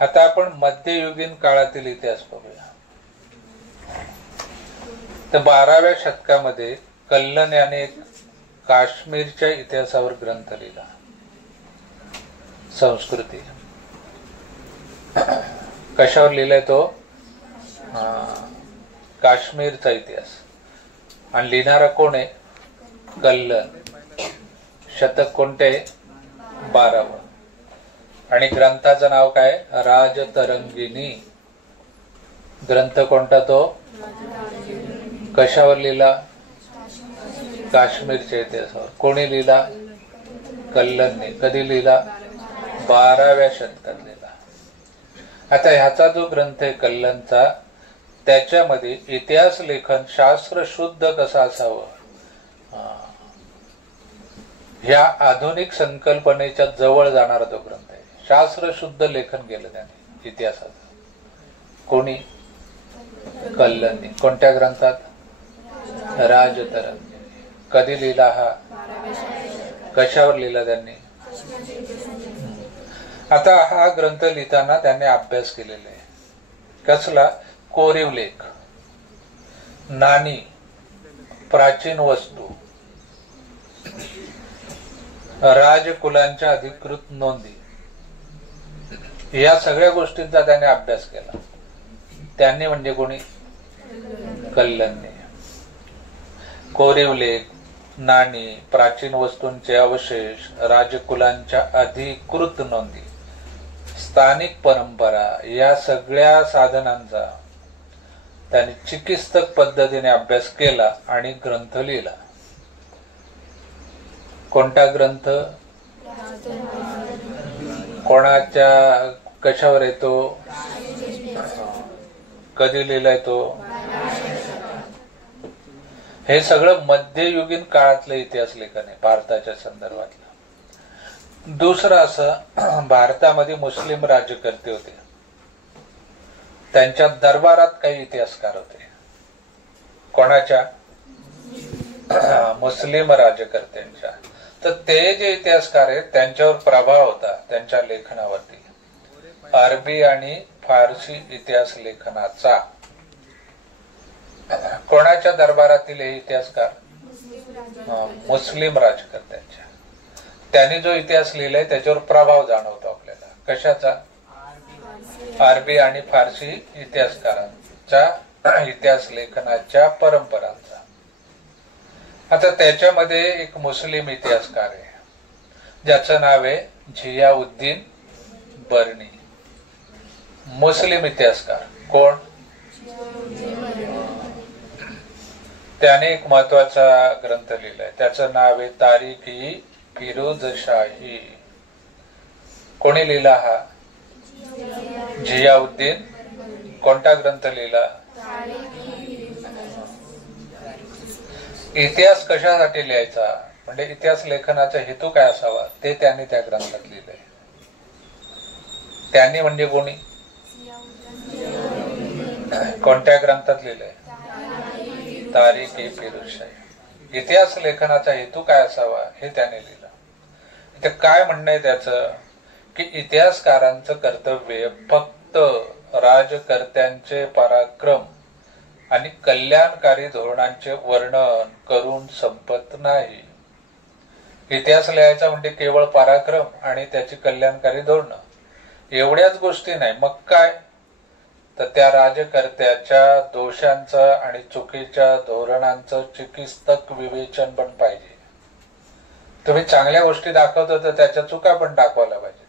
आता आपण मध्ययुगीन काळातील इतिहास बघूया. तर 12व्या शतकामध्ये कल्लन याने एक काश्मीरच्या इतिहासावर ग्रंथ लिहिला. संस्कृती कशावर लिहिलाय तो? काश्मीरचा इतिहास. आणि लिहिणारा कोण आहे? कल्लन. शतक कोणते? 12व. आणि ग्रंथाचं नाव काय? राजतरंगिणी. ग्रंथ कोणता तो? कशावर लिहिला? काश्मीरच्या इतिहासावर. कोणी लिहिला? कल्लनने. कधी लिहिला? 12व्या शतकात लिहिला. आता ह्याचा जो ग्रंथ आहे कल्लनचा, त्याच्यामध्ये इतिहास लेखन शास्त्र शुद्ध कसं असावं ह्या आधुनिक संकल्पनेच्या जवळ जाणारा तो ग्रंथ आहे. शास्त्र शुद्ध लेखन केलं त्याने इतिहासाचं. कोणी? कल्लनने. कोणत्या ग्रंथात? राजतरंगिणी. कधी लिहिला हा? कशावर लिहिला त्यांनी? आता हा ग्रंथ लिहिताना त्यांनी अभ्यास केलेला आहे. कसला? कोरीव लेख, नाणी, प्राचीन वस्तू, राजकुलांच्या अधिकृत नोंदी, या सगळ्या गोष्टींचा त्याने अभ्यास केला. त्यांनी म्हणजे कोणी? कल्लनने. कोरीव लेख, नाणी, प्राचीन वस्तूंचे अवशेष, राजकुलांच्या अधिकृत नोंदी, स्थानिक परंपरा, या सगळ्या साधनांचा त्याने चिकित्सक पद्धतीने अभ्यास केला आणि ग्रंथ लिहिला. कोणता ग्रंथ? कोणाच्या कशावर येतो? कधी लिहिलाय तो? हे सगळं मध्ययुगीन काळातलं इतिहास लेखन आहे भारताच्या संदर्भातलं. दुसरं असं, भारतामध्ये मुस्लिम राज्यकर्ते होते. त्यांच्या दरबारात काही इतिहासकार होते. कोणाच्या? मुस्लिम राज्यकर्त्यांच्या. तर ते जे इतिहासकार आहेत त्यांच्यावर प्रभाव होता त्यांच्या लेखनावरती, अरबी आणि फारसी इतिहास लेखनाचा. कोणाच्या दरबारातील हे इतिहासकार? मुस्लिम राज्यकर्त्यांच्या. त्यांनी जो इतिहास लिहिलाय त्याच्यावर प्रभाव जाणवतो आपल्याला. कशाचा? अरबी आणि फारसी इतिहासकारांच्या इतिहास लेखनाच्या परंपरांचा. आता त्याच्यामध्ये एक मुस्लिम इतिहासकार आहे ज्याचं नाव आहे झियाउद्दीन बर्नी. मुस्लिम इतिहासकार कोण? त्याने एक महत्वाचा ग्रंथ लिहिलाय. त्याचं नाव आहे तारीख-ई फिरोजशाही. कोणी लिहिला हा? झियाउद्दीन. कोणता ग्रंथ लिहिला? इतिहास कशासाठी लिहायचा, म्हणजे इतिहास लेखनाचा हेतू काय असावा ते त्यांनी त्या ग्रंथात लिहिलंय. त्यांनी म्हणजे कोणी? कोणत्या ग्रंथात लिहिलंय? तारीख-ई फिरोजशाही. इतिहास लेखनाचा हेतू काय असावा हे त्याने लिहिलं. ते काय म्हणणं आहे त्याचं, की इतिहासकारांचं कर्तव्य फक्त राजकर्त्यांचे पराक्रम आणि कल्याणकारी धोरणांचे वर्णन करून संपत नाही. इतिहास लिहायचा म्हणजे केवळ पराक्रम आणि त्याची कल्याणकारी धोरण एवढ्याच गोष्टी नाही. मग काय? तर त्या राजकर्त्याच्या दोषांचं आणि चुकीच्या धोरणांचं चिकित्सक विवेचन पण पाहिजे. तुम्ही चांगल्या गोष्टी दाखवतो तर त्याच्या चुका पण दाखवायला पाहिजेत.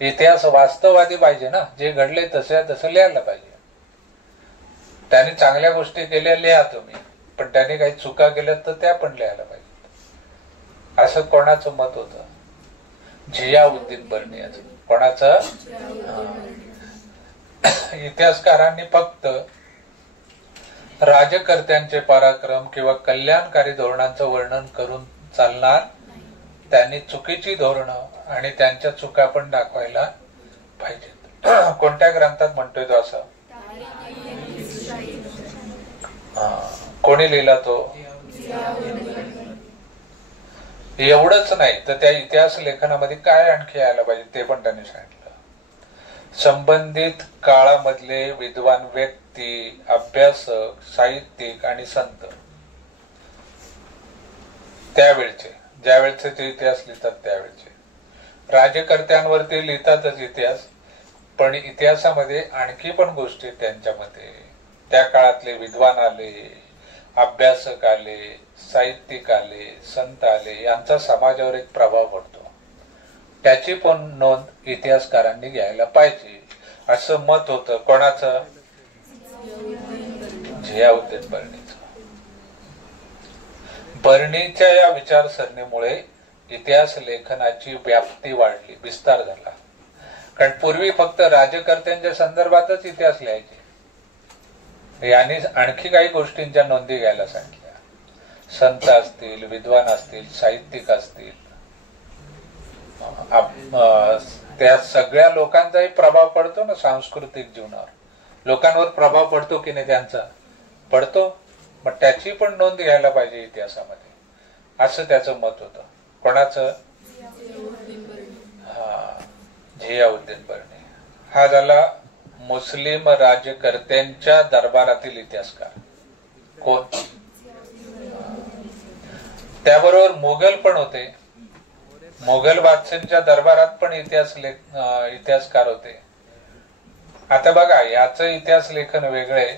इतिहास वास्तववादी पाहिजे ना, जे घडले तसं लिहायला पाहिजे. त्यांनी चांगल्या गोष्टी केल्या लिहा तुम्ही, पण त्यांनी काही चुका केल्या तर त्या पण लिहायला पाहिजेत. असं कोणाचं मत होतं? झियाउद्दीन बर्नी. कोणाचं? इतिहासकारांनी फक्त राजकर्त्यांचे पराक्रम किंवा कल्याणकारी धोरणांचं वर्णन करून चालणार, त्यांनी चुकीची धोरणं आणि त्यांच्या चुका पण दाखवायला पाहिजेत. कोणत्या ग्रंथात म्हणतोय तो असं? कोणी लिहिला तो? एवढंच नाही तर त्या इतिहास लेखनामध्ये काय आणखी यायला पाहिजे ते पण त्यांनी सांगितलं. संबंधित काळामधले विद्वान व्यक्ती, अभ्यासक, साहित्यिक आणि संत त्यावेळचे, ज्यावेळचे ते इतिहास लिहितात त्यावेळचे. राज्यकर्त्यांवरती लिहितातच इतिहास, पण इतिहासामध्ये आणखी पण गोष्टी त्यांच्यामध्ये, त्या काळातले विद्वान आले, अभ्यासक आले, साहित्यिक आले, संत आले, यांचा समाजावर एक प्रभाव पडतो. त्याची पण नोंद इतिहासकारांनी घ्यायला पाहिजे असं मत होतं. कोणाचं? झियाउद्दीन बर्नीचं. बर्नीच्या या विचारसरणीमुळे इतिहास लेखनाची व्याप्ती वाढली, विस्तार झाला. कारण पूर्वी फक्त राज्यकर्त्यांच्या संदर्भातच इतिहास लिहायचे. यांनी आणखी काही गोष्टींच्या नोंदी घ्यायला सांगितल्या. संत असतील, विद्वान असतील, साहित्यिक असतील, त्या सगळ्या लोकांचाही प्रभाव पडतो ना सांस्कृतिक जीवनावर. लोकांवर प्रभाव पडतो की नाही? त्यांचा पडतो. मग त्याची पण नोंद घ्यायला पाहिजे इतिहासामध्ये, असं त्याचं मत होतं. कोणाचं? झियाउद्दीन बर्नी. हा झाला मुस्लिम राज्यकर्त्यांच्या दरबारातील इतिहासकार. कोण? त्याबरोबर मुघल पण होते. मुघल बादशाहांच्या दरबारात पण इतिहासकार होते. आता बघा, याचं इतिहास लेखन वेगळे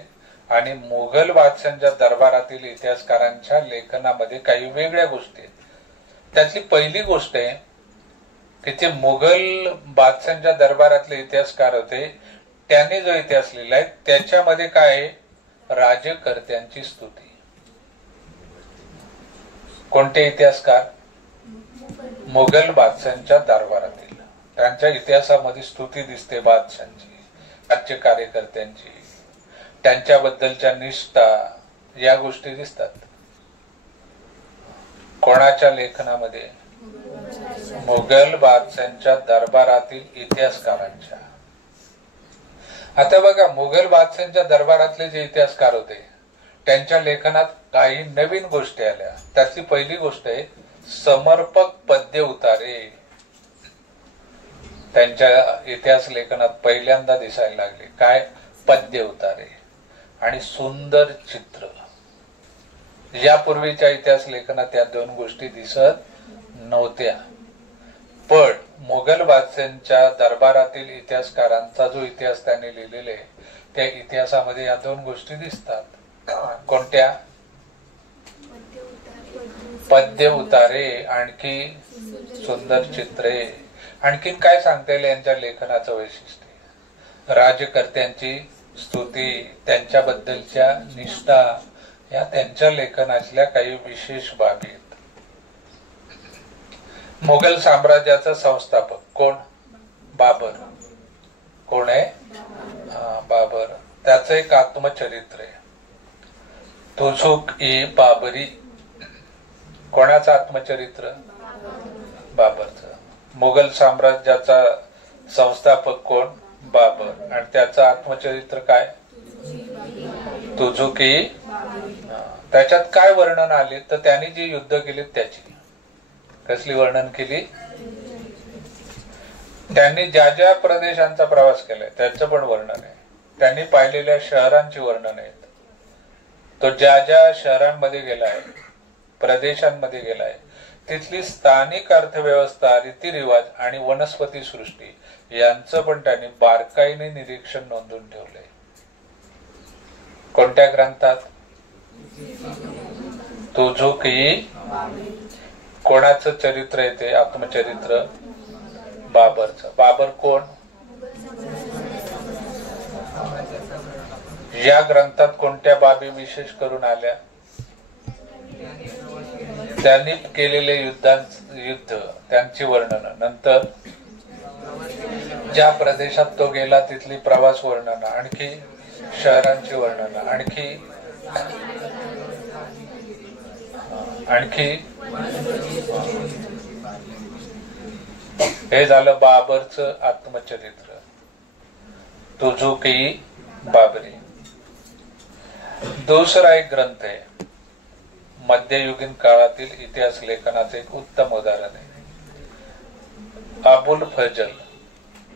आणि मुघल बादशाहांच्या दरबारातील इतिहासकारांच्या लेखनामध्ये काही वेगळ्या गोष्टी आहेत. त्यातली पहिली गोष्ट आहे की ते मुघल बादशाहांच्या दरबारातले इतिहासकार होते, त्यांनी जो इतिहास लिहिलाय त्याच्यामध्ये काय आहे? राज्यकर्त्यांची स्तुती. कोणते इतिहासकार? मुघल बादशाहांच्या दरबारातील. त्यांच्या इतिहासामध्ये स्तुती दिसते बादशाहांची, राज्य कार्यकर्त्यांची, त्यांच्याबद्दलच्या निष्ठा, या गोष्टी दिसतात. कोणाच्या लेखनामध्ये? मुघल बादशाहांच्या दरबारातील इतिहासकारांच्या. आता बघा, मुघल बादशाहांच्या दरबारातले जे इतिहासकार होते त्यांच्या लेखनात काही नवीन गोष्टी आल्या. त्यातली पहिली गोष्ट आहे समर्पक पद्य उतारे. त्यांच्या इतिहास लेखनात पहिल्यांदा दिसायला लागले. काय? पद्य उतारे आणि सुंदर चित्र. यापूर्वीच्या इतिहास लेखनात या दोन गोष्टी दिसत नव्हत्या. पण मुघल बादशाहांच्या दरबारातील इतिहासकारांचा जो इतिहास त्यांनी लिहिलेले, त्या इतिहासामध्ये या दोन गोष्टी दिसतात. कोणत्या? पद्य उतारे, आणखी सुंदर चित्रे. आणखीन काय सांगता येईल यांच्या लेखनाचं वैशिष्ट्य? राज्यकर्त्यांची स्तुती, त्यांच्याबद्दलच्या निष्ठा, या त्यांच्या लेखनातल्या काही विशेष बाबी आहेत. मुघल साम्राज्याचा संस्थापक कोण? बाबर. कोण आहे? बाबर. त्याचं एक आत्मचरित्र आहे, तुझुक-ई-बाबरी. कोणाचं आत्मचरित्र? बाबरचं. मुघल साम्राज्याचा संस्थापक कोण? बाबर. आणि त्याचं आत्मचरित्र काय? तुझुक-ई. त्याच्यात काय वर्णन आले? तर त्यांनी जी युद्ध केली त्याची. कसली वर्णन केली? त्यांनी ज्या ज्या प्रदेशांचा प्रवास केलाय त्याचं पण वर्णन आहे. त्यांनी पाहिलेल्या शहरांची वर्णन आहेत. तो ज्या ज्या शहरांमध्ये गेलाय, प्रदेशांमध्ये गेलाय, तिथली स्थानिक अर्थव्यवस्था, रीतिरिवाज आणि वनस्पती सृष्टी यांचं पण त्यांनी बारकाईने निरीक्षण नोंदून ठेवलंय. कोणत्या ग्रंथात? तुझुक-ई. कोणाचं चरित्र आहे ते? आत्मचरित्र बाबरचं. बाबर कोण? या ग्रंथात कोणत्या बाबी विशेष करून आल्या? त्यांनी केलेले युद्ध, त्यांची वर्णन. नंतर ज्या प्रदेशात तो गेला तिथली प्रवास वर्णन, आणखी शहरांची वर्णन, आणखी हे झालं बाबरचं आत्मचरित्र, तुझुक-ई-बाबरी. दुसरा एक ग्रंथ आहे, मध्ययुगीन काळातील इतिहास लेखनाचे एक उत्तम उदाहरण आहे, अबुल फजल.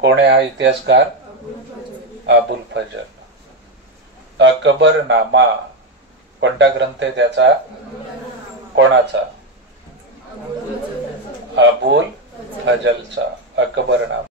कोण आहे हा इतिहासकार? अबुल फजल. अकबरनामा कोणता ग्रंथ आहे त्याचा? कोणाचा? अबुल फजलचा अकबरनामा.